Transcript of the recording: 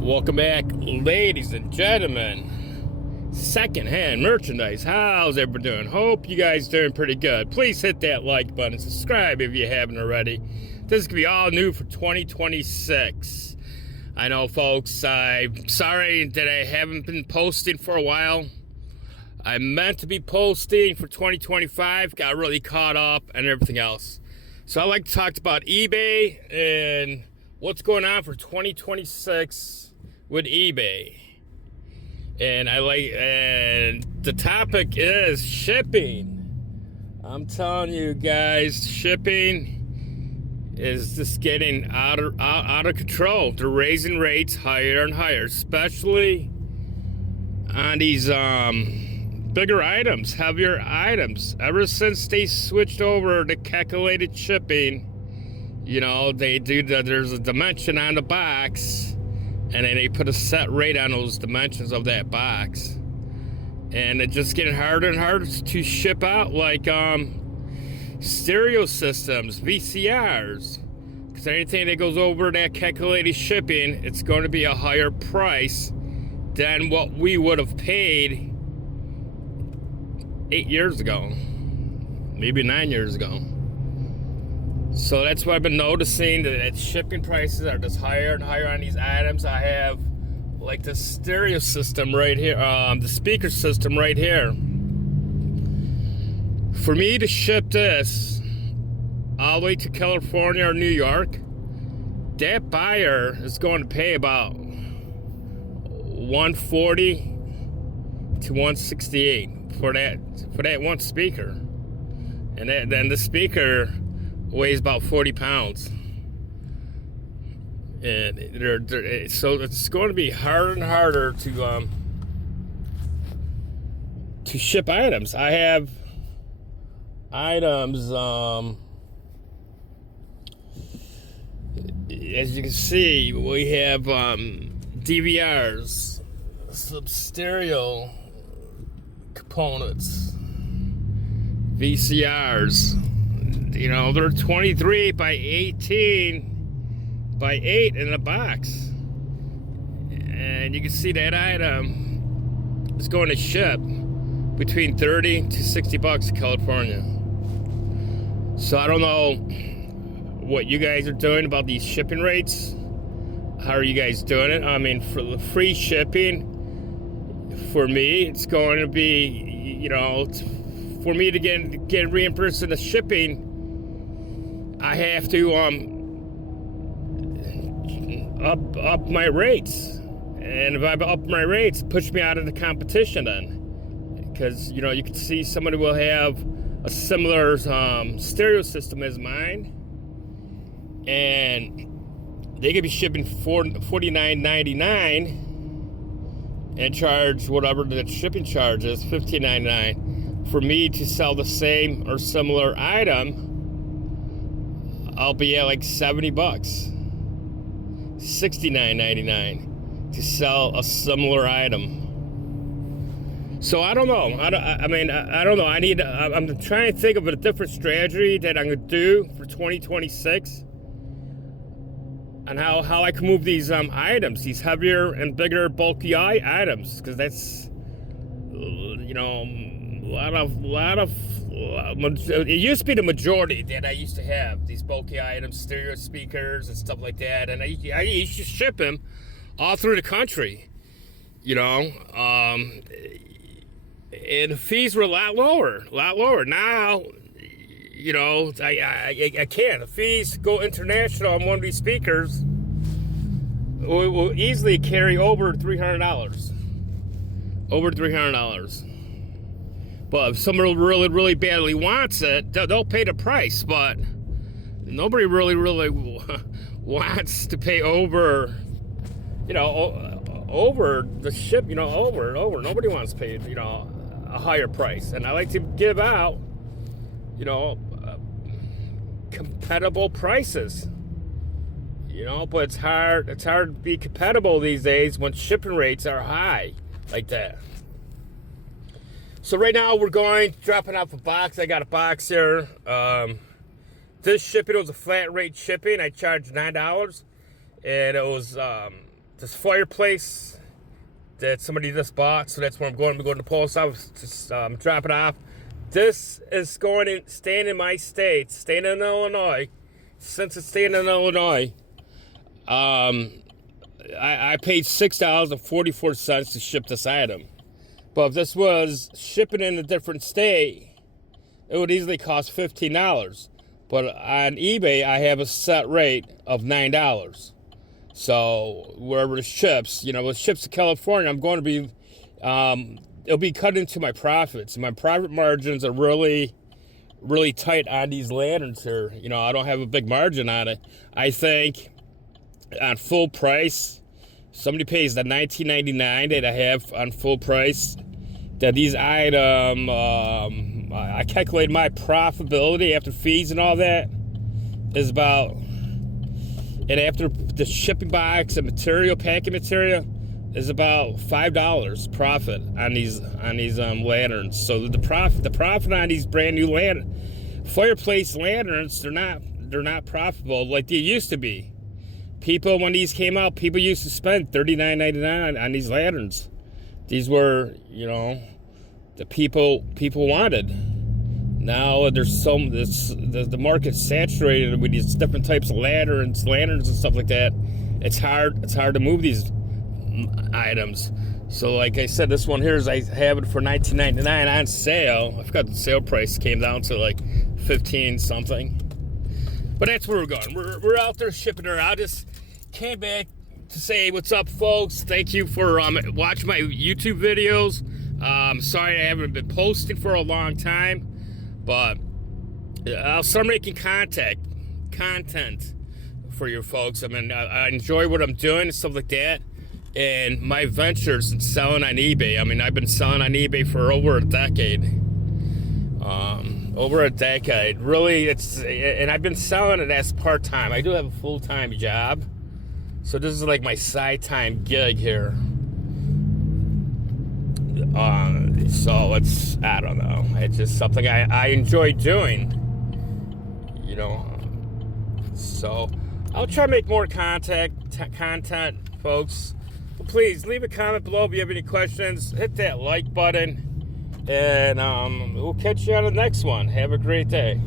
Welcome back, ladies and gentlemen. Secondhand merchandise. How's everyone doing? Hope you guys doing pretty good. Please hit that like button. Subscribe if you haven't already. This is going to be all new for 2026. I know, folks. I'm sorry that I haven't been posting for a while. I meant to be posting for 2025. Got really caught up and everything else. So I like to talk about eBay and what's going on for 2026 with eBay. And the topic is shipping. I'm telling you guys, shipping is just getting out of control. They're raising rates higher and higher, especially on these bigger items, heavier items. Ever since they switched over to calculated shipping, you know, there's a dimension on the box, and then they put a set rate on those dimensions of that box. And it's just getting harder and harder to ship out, like stereo systems, VCRs. Because anything that goes over that calculated shipping, it's going to be a higher price than what we would have paid 8 years ago, maybe 9 years ago. So that's what I've been noticing, that shipping prices are just higher and higher on these items. I have like the stereo system right here, the speaker system right here. For me to ship this all the way to California or New York, that buyer is going to pay about $140 to $168 for that one speaker, and then the speaker weighs about 40 pounds, and so it's going to be harder and harder to ship items. I have items, as you can see, we have DVRs, some stereo components, VCRs. You know, they're 23 by 18 by 8 in a box. And you can see that item is going to ship between 30 to 60 bucks in California. So I don't know what you guys are doing about these shipping rates. How are you guys doing it? I mean, for the free shipping, for me, it's going to be, you know, for me to get reimbursed in the shipping, I have to up my rates. And if I up my rates, it push me out of the competition then. Because, you know, you can see somebody will have a similar stereo system as mine, and they could be shipping $49.99 and charge whatever the shipping charge is, $15.99. For me to sell the same or similar item, I'll be at like 70 bucks, $69.99 to sell a similar item. So I don't know. I don't know. I'm trying to think of a different strategy that I'm gonna do for 2026, and how I can move these items, these heavier and bigger, bulky items, because that's, you know, it used to be the majority that I used to have, these bulky items, stereo speakers and stuff like that, and I used to ship them all through the country, you know, and the fees were a lot lower. Now, you know, I can't. The fees go international on one of these speakers will easily carry over $300. Over $300. But if someone really, really badly wants it, they'll pay the price. But nobody really wants to pay over, you know, over the ship, you know, over. Nobody wants to pay, you know, a higher price. And I like to give out, you know, compatible prices. You know, but it's hard to be compatible these days when shipping rates are high like that. So right now we're dropping off a box. I got a box here. This shipping was a flat rate shipping. I charged $9, and it was this fireplace that somebody just bought, so that's where I'm going. I'm going to the post office, just drop it off. This is staying in my state, staying in Illinois. Since it's staying in Illinois, I paid $6.44 to ship this item. But if this was shipping in a different state, it would easily cost $15. But on eBay, I have a set rate of $9. So wherever it ships, if it ships to California, I'm going to be, it'll be cut into my profits. My profit margins are really, really tight on these lanterns here. I don't have a big margin on it. I think on full price, somebody pays the $19.99 that I have on full price, that these items, I calculate my profitability after fees and all that is about, and after the shipping box and material, packing material, is about $5 profit on these lanterns. So the profit on these brand new fireplace lanterns, they're not profitable like they used to be. People, when these came out, people used to spend $39.99 on these lanterns. These were, the people wanted. Now the market's saturated with these different types of lanterns and stuff like that. It's hard to move these items. So like I said, this one here I have it for $19.99 on sale. I forgot the sale price came down to like 15 something. But that's where we're going. We're out there shipping her. I just came back to say what's up, folks. Thank you for watching my YouTube videos. Sorry I haven't been posting for a long time, but I'll start making content for you folks. I mean, I enjoy what I'm doing and stuff like that. And my ventures in selling on eBay. I mean, I've been selling on eBay for over a decade. Really, and I've been selling it as part-time. I do have a full-time job. So this is like my side-time gig here. So I don't know. It's just something I enjoy doing. So I'll try to make more content, folks. But please leave a comment below if you have any questions. Hit that like button. And we'll catch you on the next one. Have a great day.